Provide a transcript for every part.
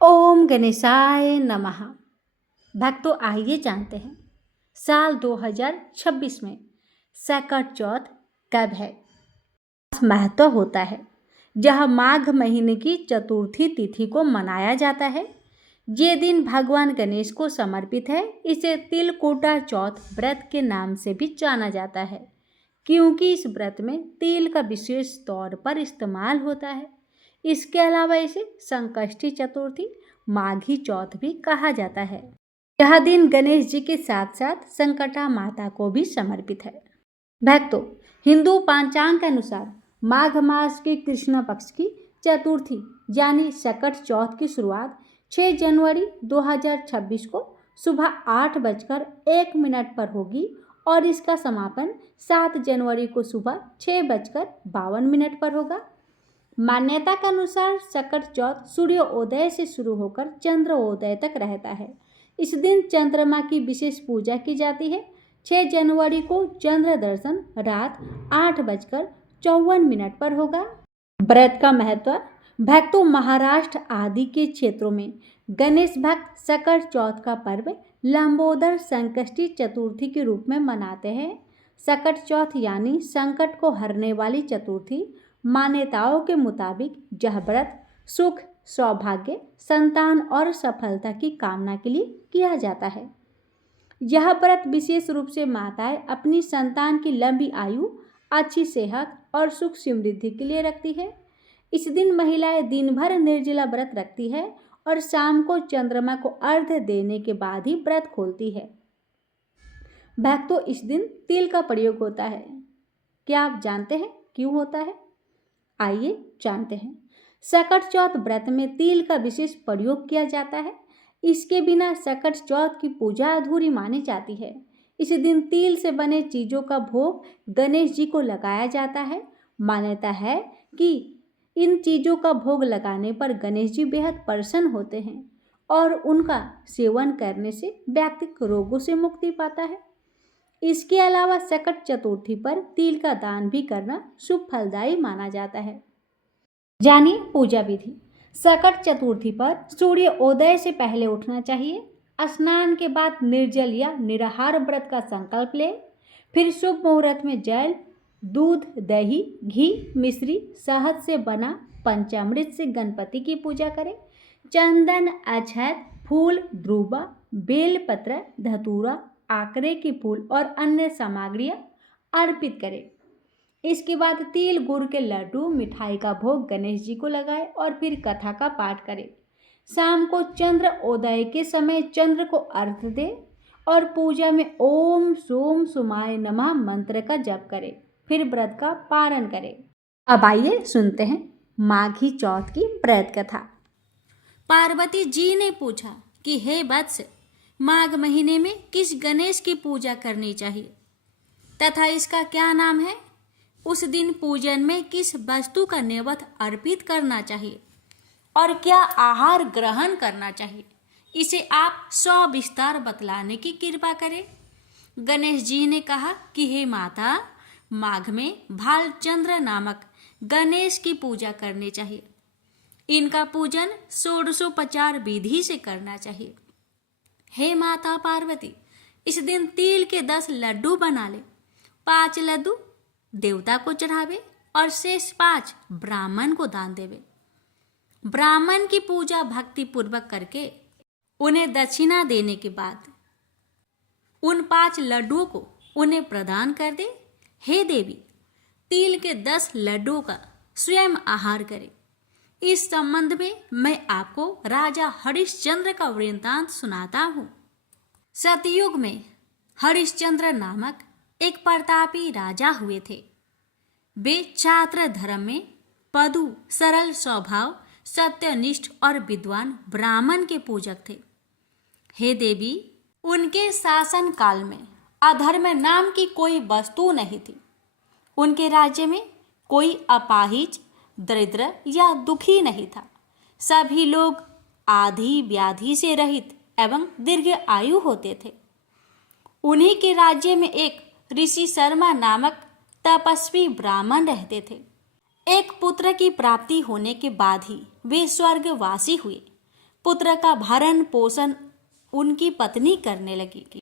ओम गणेशाय नमः। भक्तों, आइए जानते हैं साल 2026 में सकट चौथ कब है। महत्व होता है जहाँ माघ महीने की चतुर्थी तिथि को मनाया जाता है। ये दिन भगवान गणेश को समर्पित है। इसे तिलकुटा चौथ व्रत के नाम से भी जाना जाता है, क्योंकि इस व्रत में तिल का विशेष तौर पर इस्तेमाल होता है। इसके अलावा इसे संकष्टी चतुर्थी, माघी चौथ भी कहा जाता है। यह दिन गणेश जी के साथ साथ संकटा माता को भी समर्पित है। भक्तों, हिंदू पंचांग के अनुसार माघ मास के कृष्ण पक्ष की चतुर्थी यानी सकट चौथ की शुरुआत 6 जनवरी 2026 को सुबह 8:01 पर होगी और इसका समापन 7 जनवरी को सुबह 6:52 पर होगा। मान्यता के अनुसार सकट चौथ सूर्योदय से शुरू होकर चंद्रोदय तक रहता है। इस दिन चंद्रमा की विशेष पूजा की जाती है। 6 जनवरी को चंद्र दर्शन रात 8:54 पर होगा। व्रत का महत्व। भक्तों, महाराष्ट्र आदि के क्षेत्रों में गणेश भक्त सकट चौथ का पर्व लंबोदर संकष्टी चतुर्थी के रूप में मनाते हैं। सकट चौथ यानी संकट को हरने वाली चतुर्थी। मान्यताओं के मुताबिक यह व्रत सुख, सौभाग्य, संतान और सफलता की कामना के लिए किया जाता है। यह व्रत विशेष रूप से माताएं अपनी संतान की लंबी आयु, अच्छी सेहत और सुख समृद्धि के लिए रखती है। इस दिन महिलाएं दिन भर निर्जला व्रत रखती है और शाम को चंद्रमा को अर्घ्य देने के बाद ही व्रत खोलती है। भक्तों, इस दिन तिल का प्रयोग होता है। क्या आप जानते हैं क्यों होता है? आइए जानते हैं। सकट चौथ व्रत में तिल का विशेष प्रयोग किया जाता है। इसके बिना सकट चौथ की पूजा अधूरी मानी जाती है। इस दिन तिल से बने चीजों का भोग गणेश जी को लगाया जाता है। मान्यता है कि इन चीजों का भोग लगाने पर गणेश जी बेहद प्रसन्न होते हैं और उनका सेवन करने से व्यक्ति रोगों से मुक्ति पाता है। इसके अलावा सकट चतुर्थी पर तिल का दान भी करना शुभ फलदायी माना जाता है। जानिए पूजा विधि। सकट चतुर्थी पर सूर्योदय से पहले उठना चाहिए। स्नान के बाद निर्जल या निराहार व्रत का संकल्प ले। फिर शुभ मुहूर्त में जल, दूध, दही, घी, मिश्री, शहद से बना पंचामृत से गणपति की पूजा करें। चंदन, अक्षत, फूल, ध्रुवा, बेलपत्र, धतूरा, आकरे के फूल और अन्य सामग्रियां अर्पित करें। इसके बाद तिल गुड़ के लड्डू, मिठाई का भोग गणेश जी को लगाए और फिर कथा का पाठ करें। शाम को चंद्र उदय के समय चंद्र को अर्घ्य दे और पूजा में ओम सोम सुमाय नमः मंत्र का जप करें। फिर व्रत का पारण करें। अब आइए सुनते हैं माघी चौथ की व्रत कथा। पार्वती जी ने पूछा कि हे वत्स, माघ महीने में किस गणेश की पूजा करनी चाहिए तथा इसका क्या नाम है? उस दिन पूजन में किस वस्तु का नैवेद्य अर्पित करना चाहिए और क्या आहार ग्रहण करना चाहिए, इसे आप सविस्तार बतलाने की कृपा करें। गणेश जी ने कहा कि हे माता, माघ में भालचंद्र नामक गणेश की पूजा करनी चाहिए। इनका पूजन षोडशोपचार विधि से करना चाहिए। हे माता पार्वती, इस दिन तिल के 10 लड्डू बना ले। 5 लड्डू देवता को चढ़ावे और शेष 5 ब्राह्मण को दान देवे। ब्राह्मण की पूजा भक्ति पूर्वक करके उन्हें दक्षिणा देने के बाद उन 5 लड्डुओं को उन्हें प्रदान कर दे। हे देवी, तिल के 10 लड्डुओं का स्वयं आहार करें। इस संबंध में मैं आपको राजा हरिश्चंद्र का वृत्तांत सुनाता हूँ। सतयुग में हरिश्चंद्र नामक एक प्रतापी राजा हुए थे। वे छात्र धर्म में पदु, सरल स्वभाव, सत्यनिष्ठ और विद्वान ब्राह्मण के पूजक थे। हे देवी, उनके शासन काल में अधर्म नाम की कोई वस्तु नहीं थी। उनके राज्य में कोई अपाहिज, दरिद्र या दुखी नहीं था। सभी लोग आदि व्याधि से रहित एवं दीर्घ आयु होते थे। उन्हीं के राज्य में एक ऋषि शर्मा नामक तपस्वी ब्राह्मण रहते थे। एक पुत्र की प्राप्ति होने के बाद ही वे स्वर्गवासी हुए। पुत्र का भरण पोषण उनकी पत्नी करने लगी।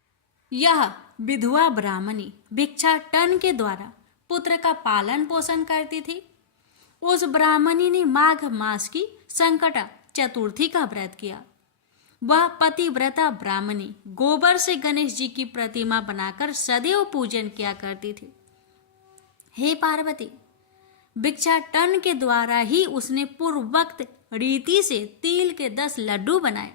यह विधवा ब्राह्मणी भिक्षाटन के द्वारा पुत्र का पालन पोषण करती थी। उस ब्राह्मणी ने माघ मास की संकट चतुर्थी का व्रत किया। वह पतिव्रता ब्राह्मणी गोबर से गणेश जी की प्रतिमा बनाकर सदैव पूजन किया करती थी। हे पार्वती, भिक्षाटन के द्वारा ही उसने पूर्वोक्त रीति से तिल के 10 लड्डू बनाए।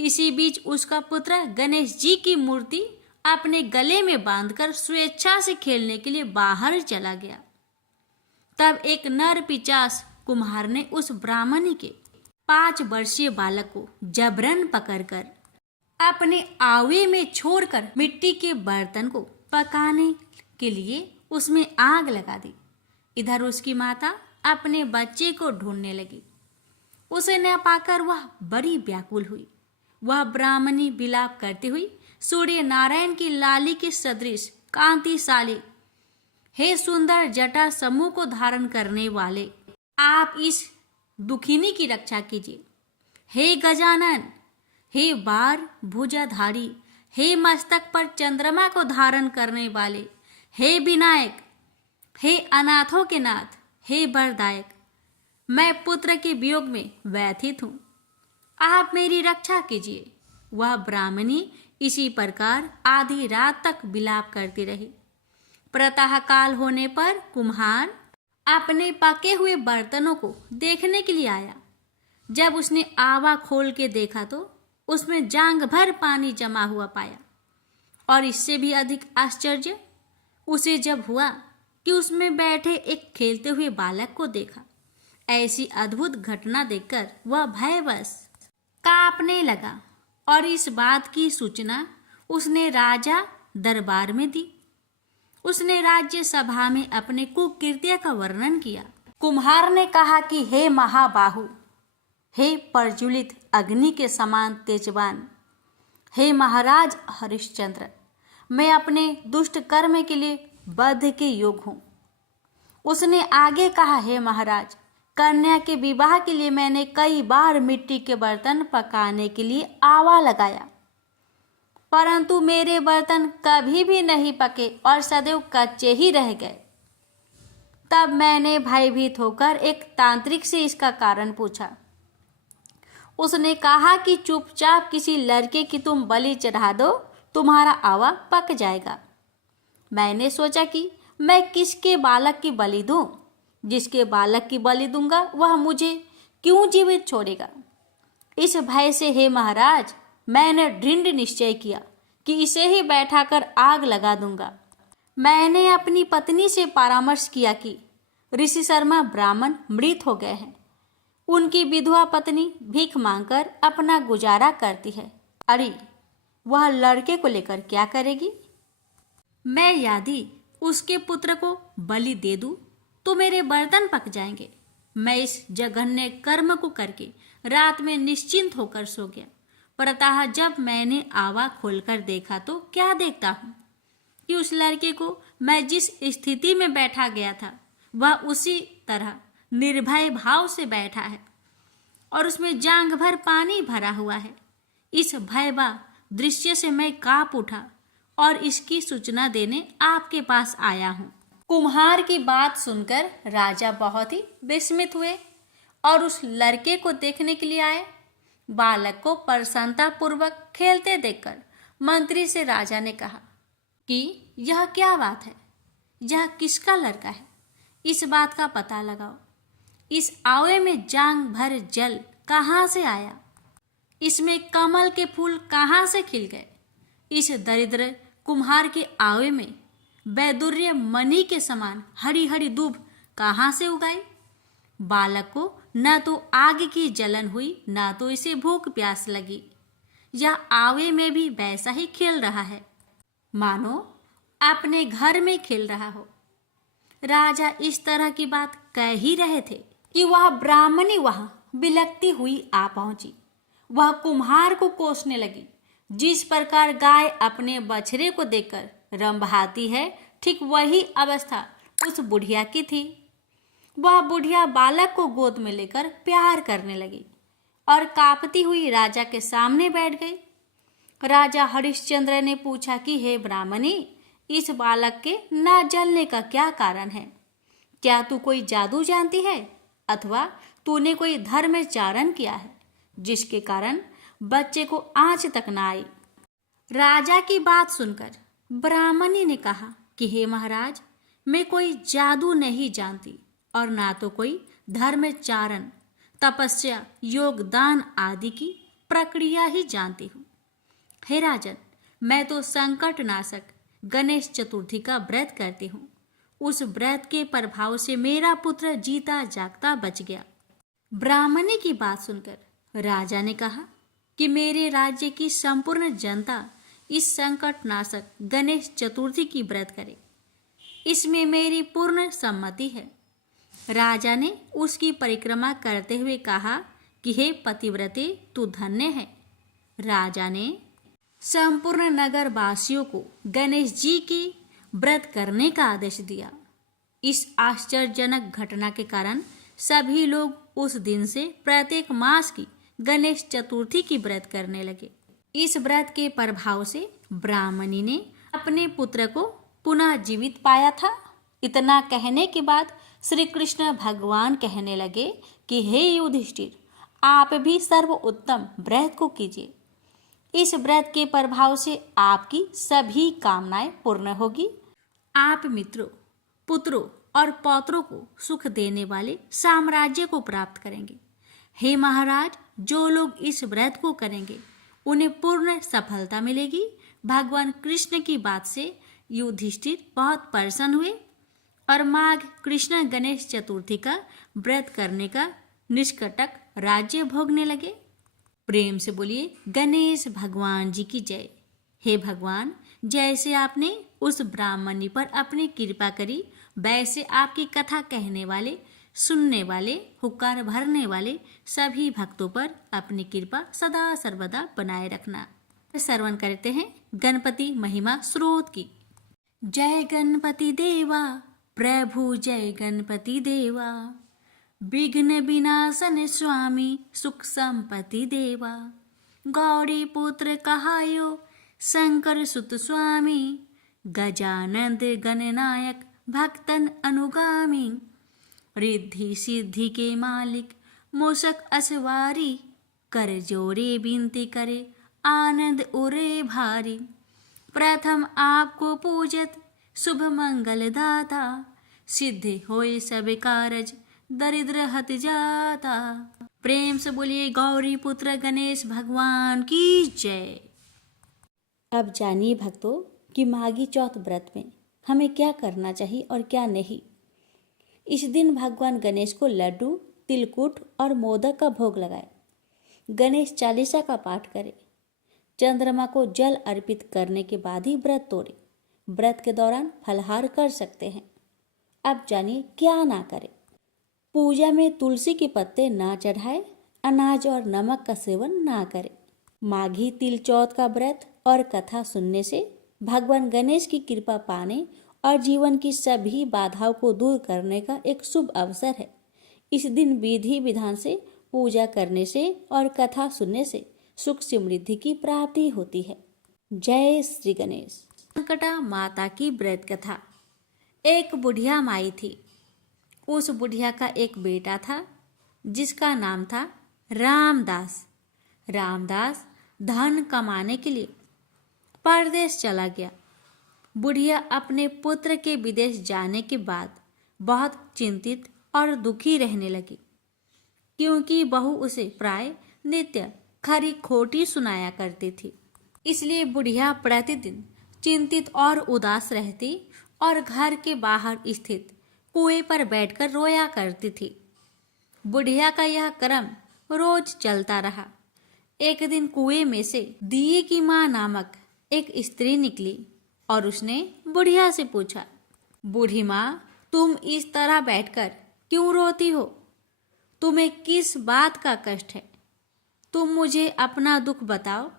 इसी बीच उसका पुत्र गणेश जी की मूर्ति अपने गले में बांधकर स्वेच्छा से खेलने के लिए बाहर चला गया। तब एक नर पिशाच कुम्हार ने उस ब्राह्मणी के 5 वर्षीय बालक को जबरन पकड़कर अपने आवे में छोड़कर मिट्टी के बर्तन को पकाने के लिए उसमें आग लगा दी। इधर उसकी माता अपने बच्चे को ढूंढने लगी। उसे न पाकर वह बड़ी व्याकुल हुई। वह ब्राह्मणी विलाप करती हुई सूर्य नारायण की लाली के सदृश कांतिशाली, हे सुंदर जटा समूह को धारण करने वाले, आप इस दुखिनी की रक्षा कीजिए। हे गजानन, हे बार भुजाधारी, हे मस्तक पर चंद्रमा को धारण करने वाले, हे विनायक, हे अनाथों के नाथ, हे वरदायक, मैं पुत्र के वियोग में व्यथित हूँ, आप मेरी रक्षा कीजिए। वह ब्राह्मणी इसी प्रकार आधी रात तक विलाप करती रही। प्रातः काल होने पर कुम्हार अपने पके हुए बर्तनों को देखने के लिए आया। जब उसने आवा खोल के देखा तो उसमें जांग भर पानी जमा हुआ पाया। और इससे भी अधिक आश्चर्य उसे जब हुआ कि उसमें बैठे एक खेलते हुए बालक को देखा। ऐसी अद्भुत घटना देखकर वह भयवश कांपने लगा और इस बात की सूचना उसने राजा दरबार में दी। उसने राज्य सभा में अपने कुकृत्य का वर्णन किया। कुम्हार ने कहा कि हे महाबाहु, हे प्रज्वलित अग्नि के समान तेजवान, हे महाराज हरिश्चंद्र, मैं अपने दुष्ट कर्म के लिए बद्ध के योग हूँ। उसने आगे कहा, हे महाराज, कन्या के विवाह के लिए मैंने कई बार मिट्टी के बर्तन पकाने के लिए आवा लगाया, परंतु मेरे बर्तन कभी भी नहीं पके और सदैव कच्चे ही रह गए। तब मैंने भयभीत होकर एक तांत्रिक से इसका कारण पूछा। उसने कहा कि चुपचाप किसी लड़के की तुम बलि चढ़ा दो, तुम्हारा आवा पक जाएगा। मैंने सोचा कि मैं किसके बालक की बलि दूं? जिसके बालक की बलि दूंगा वह मुझे क्यों जीवित छोड़ेगा? इस भय से हे महाराज, मैंने दृढ़ निश्चय किया कि इसे ही बैठाकर आग लगा दूंगा। मैंने अपनी पत्नी से परामर्श किया कि ऋषि शर्मा ब्राह्मण मृत हो गए हैं। उनकी विधवा पत्नी भीख मांगकर अपना गुजारा करती है। अरे, वह लड़के को लेकर क्या करेगी? मैं यदि उसके पुत्र को बलि दे दूं तो मेरे बर्तन पक जाएंगे। मैं इस जघन्य कर्म को करके रात में निश्चिंत होकर सो गया। प्रातः जब मैंने आवा खोलकर देखा तो क्या देखता हूँ कि उस लड़के को मैं जिस स्थिति में बैठा गया था वह उसी तरह निर्भय भाव से बैठा है और उसमें जांघ भर पानी भरा हुआ है। इस भयावह दृश्य से मैं कांप उठा और इसकी सूचना देने आपके पास आया हूँ। कुम्हार की बात सुनकर राजा बहुत ही विस्मित हुए और उस लड़के को देखने के लिए आए। बालक को प्रसन्नता पूर्वक खेलते देखकर मंत्री से राजा ने कहा कि यह क्या बात है, यह किसका लड़का है? इस बात का पता लगाओ। इस आवे में जांग भर जल कहाँ से आया? इसमें कमल के फूल कहाँ से खिल गए? इस दरिद्र कुम्हार के आवे में वैदुर्य मणि के समान हरी हरी दूब कहाँ से उगाई? बालक को न तो आग की जलन हुई, न तो इसे भूख प्यास लगी। यह आवे में भी वैसा ही खेल रहा है, मानो अपने घर में खेल रहा हो। राजा इस तरह की बात कह ही रहे थे कि वह ब्राह्मणी वहां बिलखती हुई आ पहुंची। वह कुम्हार को कोसने लगी। जिस प्रकार गाय अपने बछड़े को देखकर रंभाती है, ठीक वही अवस्था उस बुढ़िया की थी। वह बुढ़िया बालक को गोद में लेकर प्यार करने लगी और कांपती हुई राजा के सामने बैठ गई। राजा हरिश्चंद्र ने पूछा कि हे ब्राह्मणी, इस बालक के न जलने का क्या कारण है? क्या तू कोई जादू जानती है अथवा तूने कोई धर्माचरण किया है जिसके कारण बच्चे को आंच तक न आई? राजा की बात सुनकर ब्राह्मणी ने कहा कि हे महाराज, मैं कोई जादू नहीं जानती और ना तो कोई धर्माचरण, तपस्या, योगदान आदि की प्रक्रिया ही जानती हूँ। हे राजन, मैं तो संकट नाशक गणेश चतुर्थी का व्रत करती हूँ। उस व्रत के प्रभाव से मेरा पुत्र जीता जागता बच गया। ब्राह्मणी की बात सुनकर राजा ने कहा कि मेरे राज्य की संपूर्ण जनता इस संकट नाशक गणेश चतुर्थी की व्रत करे, इसमें मेरी पूर्ण सम्मति है। राजा ने उसकी परिक्रमा करते हुए कहा कि हे पतिव्रते, तू धन्य है। राजा ने संपूर्ण नगर वासियों को गणेश जी के व्रत करने का आदेश दिया। इस आश्चर्यजनक घटना के कारण सभी लोग उस दिन से प्रत्येक मास की गणेश चतुर्थी की व्रत करने लगे। इस व्रत के प्रभाव से ब्राह्मणी ने अपने पुत्र को पुनः जीवित पाया था। इतना कहने के बाद श्री कृष्ण भगवान कहने लगे कि हे युधिष्ठिर, आप भी सर्वोत्तम व्रत को कीजिए। इस व्रत के प्रभाव से आपकी सभी कामनाएं पूर्ण होगी। आप मित्रों, पुत्रों और पौत्रों को सुख देने वाले साम्राज्य को प्राप्त करेंगे। हे महाराज, जो लोग इस व्रत को करेंगे उन्हें पूर्ण सफलता मिलेगी। भगवान कृष्ण की बात से युधिष्ठिर बहुत प्रसन्न हुए और माघ कृष्ण गणेश चतुर्थी का व्रत करने का निष्कटक राज्य भोगने लगे। प्रेम से बोलिए गणेश भगवान जी की जय। हे भगवान, जैसे आपने उस ब्राह्मणी पर अपनी कृपा करी, वैसे आपकी कथा कहने वाले, सुनने वाले, हुक्कार भरने वाले सभी भक्तों पर अपनी कृपा सदा सर्वदा बनाए रखना। श्रवण करते हैं गणपति महिमा स्रोत की। जय गणपति देवा प्रभु, जय गणपति देवा, विघ्न विनाशन स्वामी, सुख संपत्ति देवा। गौरी पुत्र कहायो शंकर सुत स्वामी, गजानंद गणनायक भक्तन अनुगामी। रिद्धि सिद्धि के मालिक मूषक असवारी, कर जोरे विनती करे आनंद उरे भारी। प्रथम आपको पूजत शुभ मंगल दाता, सिद्धि होए सब कारज दरिद्र हत जाता। प्रेम से बोलिए गौरी पुत्र गणेश भगवान की जय। अब जानिए भक्तों कि माघी चौथ व्रत में हमें क्या करना चाहिए और क्या नहीं। इस दिन भगवान गणेश को लड्डू, तिलकुट और मोदक का भोग लगाए। गणेश चालीसा का पाठ करें। चंद्रमा को जल अर्पित करने के बाद ही व्रत तोड़े। व्रत के दौरान फलाहार कर सकते हैं। अब जानिए क्या ना करें। पूजा में तुलसी के पत्ते ना चढ़ाए, अनाज और नमक का सेवन ना करें। माघी तिल चौथ का व्रत और कथा सुनने से भगवान गणेश की कृपा पाने और जीवन की सभी बाधाओं को दूर करने का एक शुभ अवसर है। इस दिन विधि विधान से पूजा करने से और कथा सुनने से सुख समृद्धि की प्राप्ति होती है। जय श्री गणेश। संकटा माता की व्रत कथा। एक बुढ़िया माई थी। उस बुढ़िया का एक बेटा था जिसका नाम था रामदास। रामदास धन कमाने के लिए परदेश चला गया। बुढ़िया अपने पुत्र के विदेश जाने के बाद बहुत चिंतित और दुखी रहने लगी, क्योंकि बहू उसे प्राय नित्य खरी खोटी सुनाया करती थी। इसलिए बुढ़िया प्रतिदिन चिंतित और उदास रहती और घर के बाहर स्थित कुएं पर बैठकर रोया करती थी। बुढ़िया का यह क्रम रोज चलता रहा। एक दिन कुएं में से दिए की माँ नामक एक स्त्री निकली और उसने बुढ़िया से पूछा, बूढ़ी माँ, तुम इस तरह बैठकर क्यों रोती हो? तुम्हें किस बात का कष्ट है? तुम मुझे अपना दुख बताओ,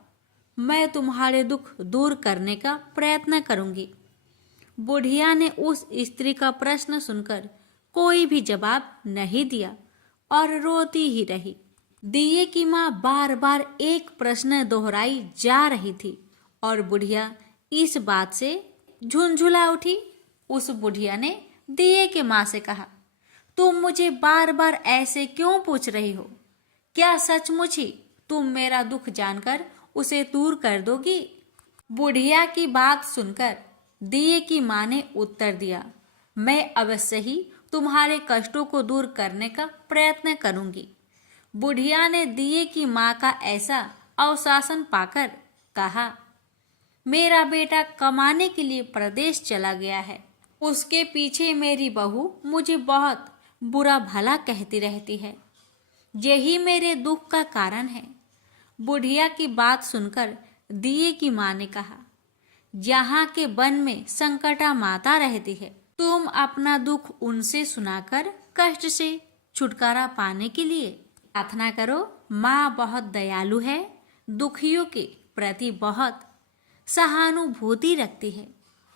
मैं तुम्हारे दुख दूर करने का प्रयत्न करूंगी। बुढ़िया ने उस स्त्री का प्रश्न सुनकर कोई भी जवाब नहीं दिया और रोती ही रही। दिए की माँ बार बार एक प्रश्न दोहराई जा रही थी और बुढ़िया इस बात से झुंझुला उठी। उस बुढ़िया ने दिए के माँ से कहा, तुम मुझे बार बार ऐसे क्यों पूछ रही हो? क्या सचमुच ही तुम मेरा दुख जानकर उसे दूर कर दोगी? बुढ़िया की बात सुनकर दिए की माँ ने उत्तर दिया, मैं अवश्य ही तुम्हारे कष्टों को दूर करने का प्रयत्न करूंगी। बुढ़िया ने दिए की माँ का ऐसा आश्वासन पाकर कहा, मेरा बेटा कमाने के लिए प्रदेश चला गया है। उसके पीछे मेरी बहू मुझे बहुत बुरा भला कहती रहती है। यही मेरे दुख का कारण है। बुढ़िया की बात सुनकर दिए की माँ ने कहा, यहाँ के वन में संकटा माता रहती है। तुम अपना दुख उनसे सुनाकर कष्ट से छुटकारा पाने के लिए प्रार्थना करो। माँ बहुत दयालु है, दुखियों के प्रति बहुत सहानुभूति रखती है,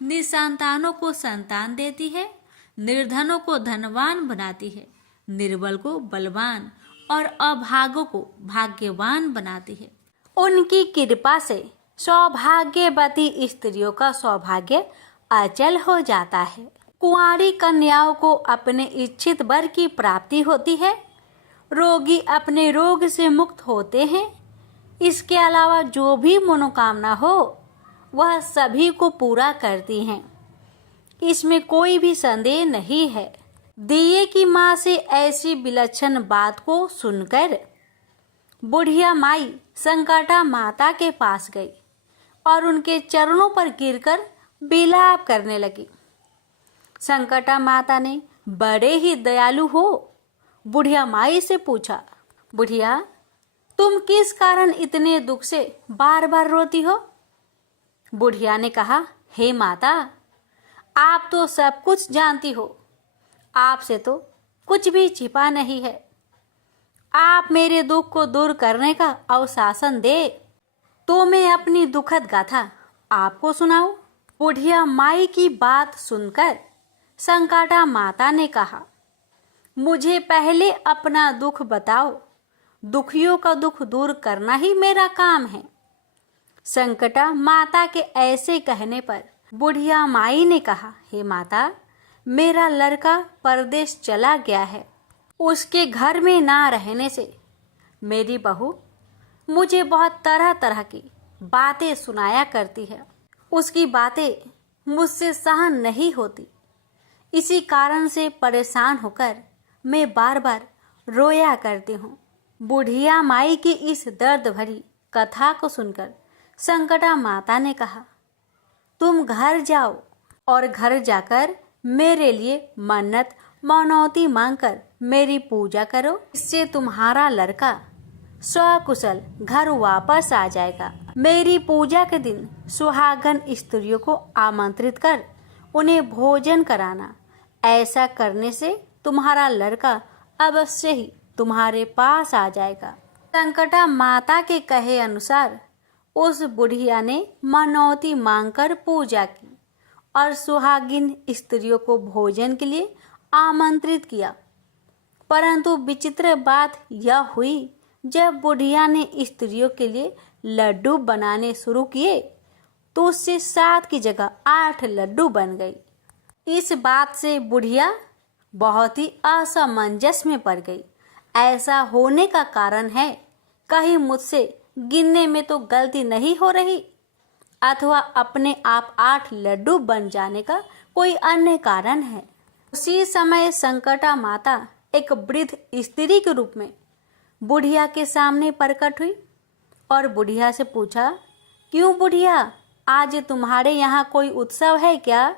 निसंतानों को संतान देती है, निर्धनों को धनवान बनाती है, निर्बल को बलवान और अभागों को भाग्यवान बनाती है। उनकी कृपा से सौभाग्यवती स्त्रियों का सौभाग्य अचल हो जाता है। कुंवारी कन्याओं को अपने इच्छित वर की प्राप्ति होती है। रोगी अपने रोग से मुक्त होते हैं। इसके अलावा जो भी मनोकामना हो वह सभी को पूरा करती हैं। इसमें कोई भी संदेह नहीं है। दिए की माँ से ऐसी विलक्षण बात को सुनकर बुढ़िया माई संकटा माता के पास गई और उनके चरणों पर गिरकर विलाप करने लगी। संकटा माता ने बड़े ही दयालु हो बुढ़िया माई से पूछा, बुढ़िया, तुम किस कारण इतने दुख से बार बार रोती हो? बुढ़िया ने कहा, हे माता, आप तो सब कुछ जानती हो, आपसे तो कुछ भी छिपा नहीं है। आप मेरे दुख को दूर करने का आश्वासन दे तो मैं अपनी दुखद गाथा आपको सुनाऊं। बुढ़िया माई की बात सुनकर संकटा माता ने कहा, मुझे पहले अपना दुख बताओ, दुखियों का दुख दूर करना ही मेरा काम है। संकटा माता के ऐसे कहने पर बुढ़िया माई ने कहा, हे माता, मेरा लड़का परदेश चला गया है। उसके घर में ना रहने से मेरी बहू मुझे बहुत तरह तरह की बातें सुनाया करती है। उसकी बातें मुझसे सहन नहीं होती। इसी कारण से परेशान होकर मैं बार बार रोया करती हूँ। बुढ़िया माई की इस दर्द भरी कथा को सुनकर संकटा माता ने कहा, तुम घर जाओ और घर जाकर मेरे लिए मन्नत मनौती मांगकर मेरी पूजा करो। इससे तुम्हारा लड़का सकुशल घर वापस आ जाएगा। मेरी पूजा के दिन सुहागन स्त्रियों को आमंत्रित कर उन्हें भोजन कराना। ऐसा करने से तुम्हारा लड़का अवश्य ही तुम्हारे पास आ जाएगा। संकटा माता के कहे अनुसार उस बुढ़िया ने मनौती मांगकर पूजा की और सुहागिन स्त्रियों को भोजन के लिए आमंत्रित किया। परंतु विचित्र बात यह हुई, जब बुढ़िया ने स्त्रियों के लिए लड्डू बनाने शुरू किए तो उससे 7 की जगह 8 लड्डू बन गई। इस बात से बुढ़िया बहुत ही असमंजस में पड़ गई। ऐसा होने का कारण है, कहीं मुझसे गिनने में तो गलती नहीं हो रही अथवा अपने आप 8 लड्डू बन जाने का कोई अन्य कारण है। उसी समय संकटा माता एक वृद्ध स्त्री के रूप में बुढ़िया के सामने प्रकट हुई और बुढ़िया से पूछा, क्यों बुढ़िया, आज तुम्हारे यहाँ कोई उत्सव है क्या?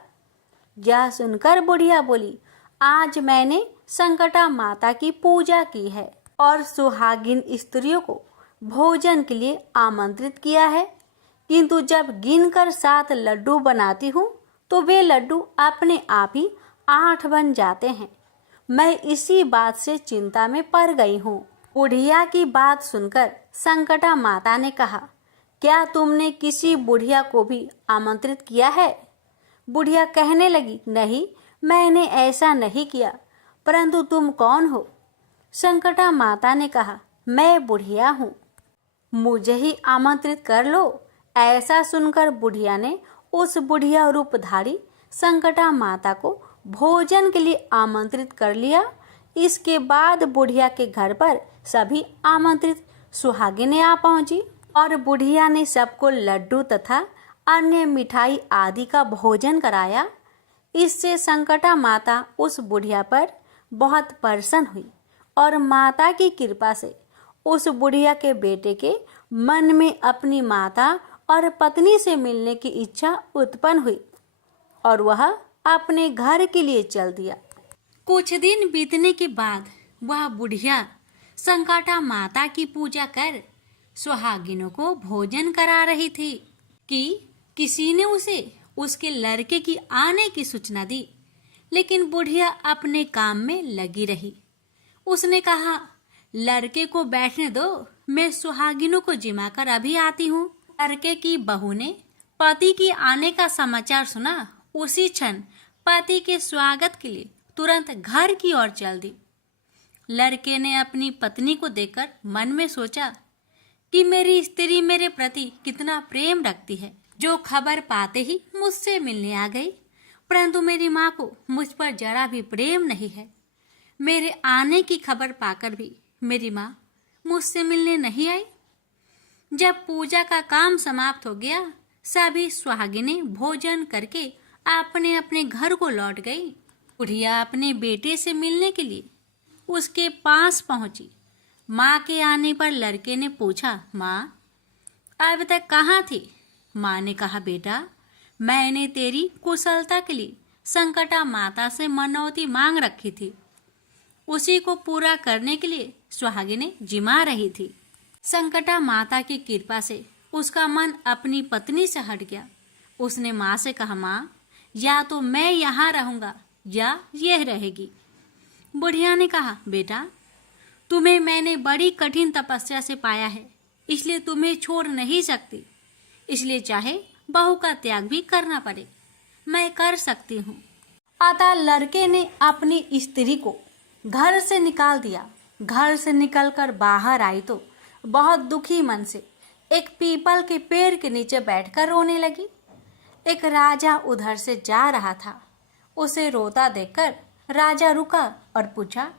यह सुनकर बुढ़िया बोली, आज मैंने संकटा माता की पूजा की है और सुहागिन स्त्रियों को भोजन के लिए आमंत्रित किया है, किंतु जब गिनकर 7 लड्डू बनाती हूँ तो वे लड्डू अपने आप ही 8 बन जाते हैं। मैं इसी बात से चिंता में पड़ गई हूँ। बुढ़िया की बात सुनकर संकटा माता ने कहा, क्या तुमने किसी बुढ़िया को भी आमंत्रित किया है? बुढ़िया कहने लगी, नहीं, मैंने ऐसा नहीं किया, परंतु तुम कौन हो? संकटा माता ने कहा, मैं बुढ़िया हूँ, मुझे ही आमंत्रित कर लो। ऐसा सुनकर बुढ़िया ने उस बुढ़िया रूपधारी संकटा माता को भोजन के लिए आमंत्रित कर लिया। इसके बाद बुढ़िया के घर पर सभी आमंत्रित सुहागिनें आ पहुंची और बुढ़िया ने सबको लड्डू तथा अन्य मिठाई आदि का भोजन कराया। इससे संकटा माता उस बुढ़िया पर बहुत प्रसन्न हुई और माता की कृपा से उस बुढ़िया के बेटे के मन में अपनी माता और पत्नी से मिलने की इच्छा उत्पन्न हुई और वह अपने घर के लिए चल दिया। कुछ दिन बीतने के बाद वह बुढ़िया संकटा माता की पूजा कर सुहागिनों को भोजन करा रही थी कि किसी ने उसे उसके लड़के की आने की सूचना दी, लेकिन बुढ़िया अपने काम में लगी रही। उसने कहा, लड़के को बैठने दो, मैं सुहागिनों को जिमा कर अभी आती हूँ। लड़के की बहू ने पति की आने का समाचार सुना। उसी क्षण पति के स्वागत के लिए तुरंत घर की ओर चल दी। लड़के ने अपनी पत्नी को देखकर मन में सोचा कि मेरी स्त्री मेरे प्रति कितना प्रेम रखती है, जो खबर पाते ही मुझसे मिलने आ गई। परंतु मेरी माँ को मुझ पर जरा भी प्रेम नहीं है। मेरे आने की खबर पाकर भी मेरी माँ मुझसे मिलने नहीं आई। जब पूजा का काम समाप्त हो गया, सभी सुहागिनें भोजन करके अपने अपने घर को लौट गई। बुढ़िया अपने बेटे से मिलने के लिए उसके पास पहुंची। माँ के आने पर लड़के ने पूछा, माँ अब तक कहाँ थी? माँ ने कहा, बेटा मैंने तेरी कुशलता के लिए संकटा माता से मनौती मांग रखी थी, उसी को पूरा करने के लिए सुहागिनें जिमा रही थी। संकटा माता की कृपा से उसका मन अपनी पत्नी से हट गया। उसने माँ से कहा, माँ या तो मैं यहाँ रहूँगा या यह रहेगी। बुढ़िया ने कहा, बेटा तुम्हें मैंने बड़ी कठिन तपस्या से पाया है, इसलिए तुम्हें छोड़ नहीं सकती। इसलिए चाहे बहू का त्याग भी करना पड़े, मैं कर सकती हूँ। अतः लड़के ने अपनी स्त्री को घर से निकाल दिया। घर से निकलकर बाहर आई तो बहुत दुखी मन से एक पीपल के पेड़ के नीचे बैठकर रोने लगी। एक राजा उधर से जा रहा था। उसे रोता देखकर राजा रुका और पूछा,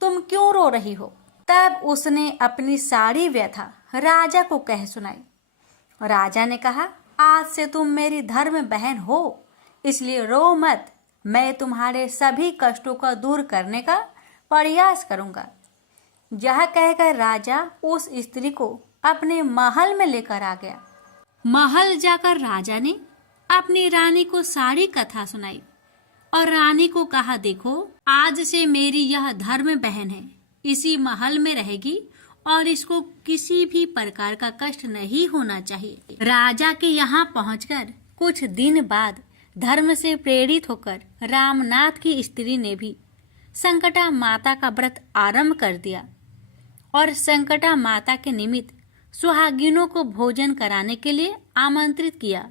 तुम क्यों रो रही हो? तब उसने अपनी सारी व्यथा राजा को कह सुनाई। राजा ने कहा, आज से तुम मेरी धर्म बहन हो, इसलिए रो मत। मैं तुम्हारे सभी कष्टों को दूर करने का प्रयास करूंगा। यह कहकर राजा उस स्त्री को अपने महल में लेकर आ गया। महल जाकर राजा ने अपनी रानी को सारी कथा सुनाई और रानी को कहा, देखो आज से मेरी यह धर्म बहन है, इसी महल में रहेगी और इसको किसी भी प्रकार का कष्ट नहीं होना चाहिए। राजा के यहाँ पहुंचकर कुछ दिन बाद धर्म से प्रेरित होकर रामनाथ की स्त्री ने भी संकटा माता का व्रत आरंभ कर दिया और संकटा माता के निमित्त सुहागिनों को भोजन कराने के लिए आमंत्रित किया।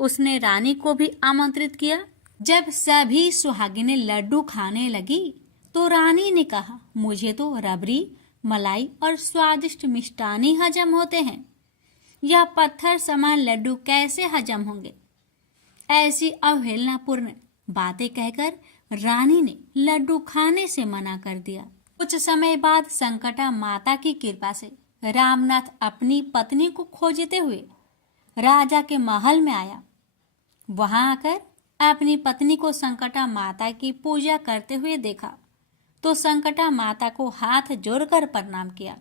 उसने रानी को भी आमंत्रित किया। जब सभी सुहागिनें लड्डू खाने लगी तो रानी ने कहा, मुझे तो रबड़ी, मलाई और स्वादिष्ट मिष्टानी हजम होते हैं, यह पत्थर समान लड्डू कैसे हजम होंगे? ऐसी अवहेलनापूर्ण बातें कहकर रानी ने लड्डू खाने से मना कर दिया। कुछ समय बाद संकटा माता की कृपा से रामनाथ अपनी पत्नी को खोजते हुए राजा के महल में आया। वहां आकर अपनी पत्नी को संकटा माता की पूजा करते हुए देखा तो संकटा माता को हाथ जोड़कर प्रणाम किया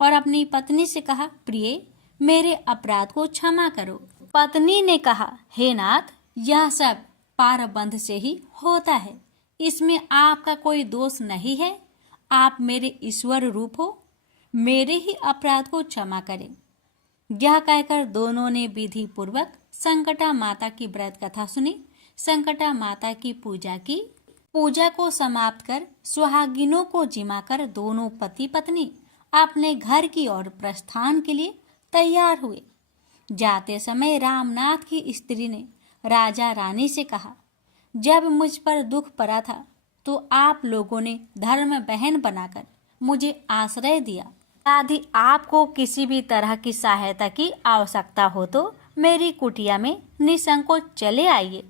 और अपनी पत्नी से कहा, प्रिय मेरे अपराध को क्षमा करो। पत्नी ने कहा, हे नाथ, यह सब पारबंध से ही होता है, इसमें आपका कोई दोष नहीं है। आप मेरे ईश्वर रूप हो, मेरे ही अपराध को क्षमा करें। यह कहकर दोनों ने विधि पूर्वक संकटा माता की व्रत कथा सुनी, संकटा माता की पूजा की। पूजा को समाप्त कर सुहागिनों को जिमाकर दोनों पति पत्नी अपने घर की ओर प्रस्थान के लिए तैयार हुए। जाते समय रामनाथ की स्त्री ने राजा रानी से कहा, जब मुझ पर दुख पड़ा था तो आप लोगों ने धर्म बहन बनाकर मुझे आश्रय दिया यदि आपको किसी भी तरह की सहायता की आवश्यकता हो तो मेरी कुटिया में निसंकोच चले आइए।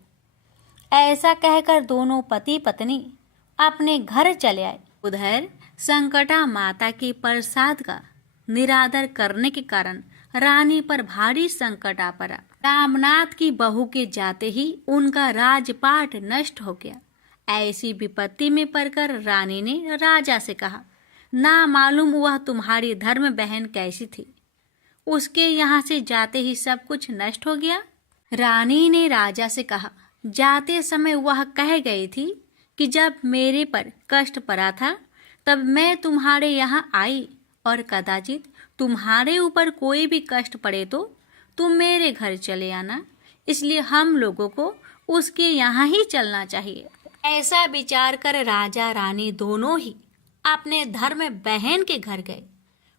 ऐसा कहकर दोनों पति पत्नी अपने घर चले आए। उधर संकटा माता के प्रसाद का निरादर करने के कारण रानी पर भारी संकट आ पड़ा। रामनाथ की बहू के जाते ही उनका राजपाट नष्ट हो गया। ऐसी विपत्ति में पड़कर रानी ने राजा से कहा, ना मालूम वह तुम्हारी धर्म बहन कैसी थी, उसके यहाँ से जाते ही सब कुछ नष्ट हो गया। रानी ने राजा से कहा, जाते समय वह कह गई थी कि जब मेरे पर कष्ट पड़ा था तब मैं तुम्हारे यहाँ आई, और कदाचित तुम्हारे ऊपर कोई भी कष्ट पड़े तो तुम मेरे घर चले आना, इसलिए हम लोगों को उसके यहाँ ही चलना चाहिए। ऐसा विचार कर राजा रानी दोनों ही अपने धर्म बहन के घर गए।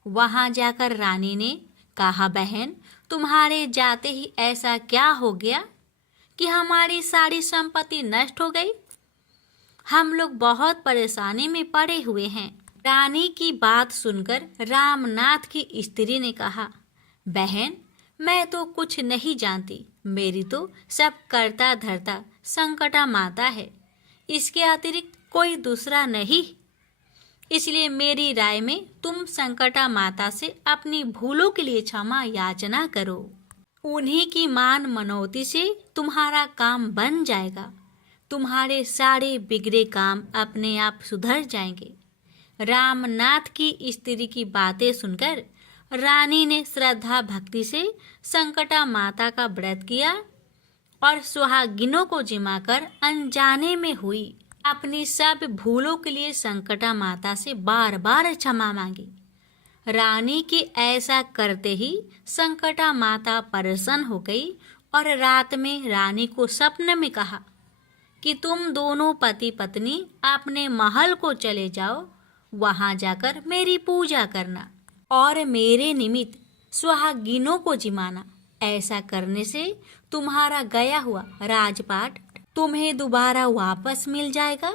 वहां जाकर रानी ने कहा, बहन, तुम्हारे जाते ही ऐसा क्या हो गया कि हमारी सारी संपत्ति नष्ट हो गई? हम लोग बहुत परेशानी में पड़े हुए हैं। रानी की बात सुनकर रामनाथ की स्त्री ने कहा, बहन, मैं तो कुछ नहीं जानती, मेरी तो सब करता धरता संकटा माता है, इसके अतिरिक्त कोई दूसरा नहीं। इसलिए मेरी राय में तुम संकटा माता से अपनी भूलों के लिए क्षमा याचना करो। उन्हीं की मान मनौती से तुम्हारा काम बन जाएगा। तुम्हारे सारे बिगड़े काम अपने आप सुधर जाएंगे। रामनाथ की स्त्री की बातें सुनकर रानी ने श्रद्धा भक्ति से संकटा माता का व्रत किया और सुहागिनों को जिमाकर अनजाने में हुई अपनी सब भूलों के लिए संकटा माता से बार बार क्षमा मांगी। रानी के ऐसा करते ही संकटा माता प्रसन्न हो गई और रात में रानी को स्वप्न में कहा कि तुम दोनों पति पत्नी अपने महल को चले जाओ, वहां जाकर मेरी पूजा करना और मेरे निमित्त सुहागिनों को जिमाना। ऐसा करने से तुम्हारा गया हुआ राजपाट तुम्हें दोबारा वापस मिल जाएगा।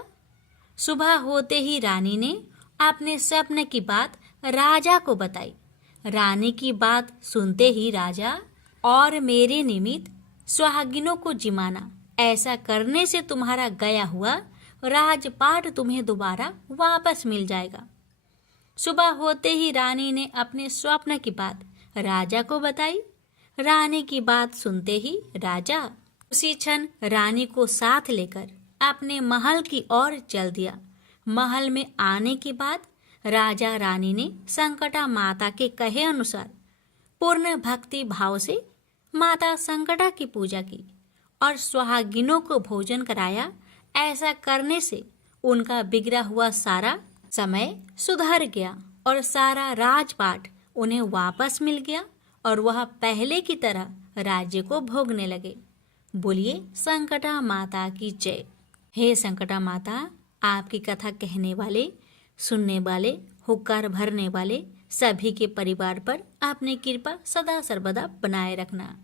सुबह होते ही रानी ने अपने स्वप्न की बात राजा को बताई। रानी की बात सुनते ही राजा, और मेरे निमित्त सुहागिनों को जिमाना, ऐसा करने से तुम्हारा गया हुआ राजपाट तुम्हें दोबारा वापस मिल जाएगा। सुबह होते ही रानी ने अपने स्वप्न की बात राजा को बताई। रानी की बात सुनते ही राजा उसी क्षण रानी को साथ लेकर अपने महल की ओर चल दिया। महल में आने के बाद राजा रानी ने संकटा माता के कहे अनुसार पूर्ण भक्ति भाव से माता संकटा की पूजा की और सुहागिनों को भोजन कराया। ऐसा करने से उनका बिगड़ा हुआ सारा समय सुधर गया और सारा राजपाट उन्हें वापस मिल गया और वह पहले की तरह राज्य को भोगने लगे। बोलिए संकटा माता की जय। हे संकटा माता, आपकी कथा कहने वाले, सुनने वाले, हुक्कार भरने वाले सभी के परिवार पर आपने कृपा सदा सर्वदा बनाए रखना।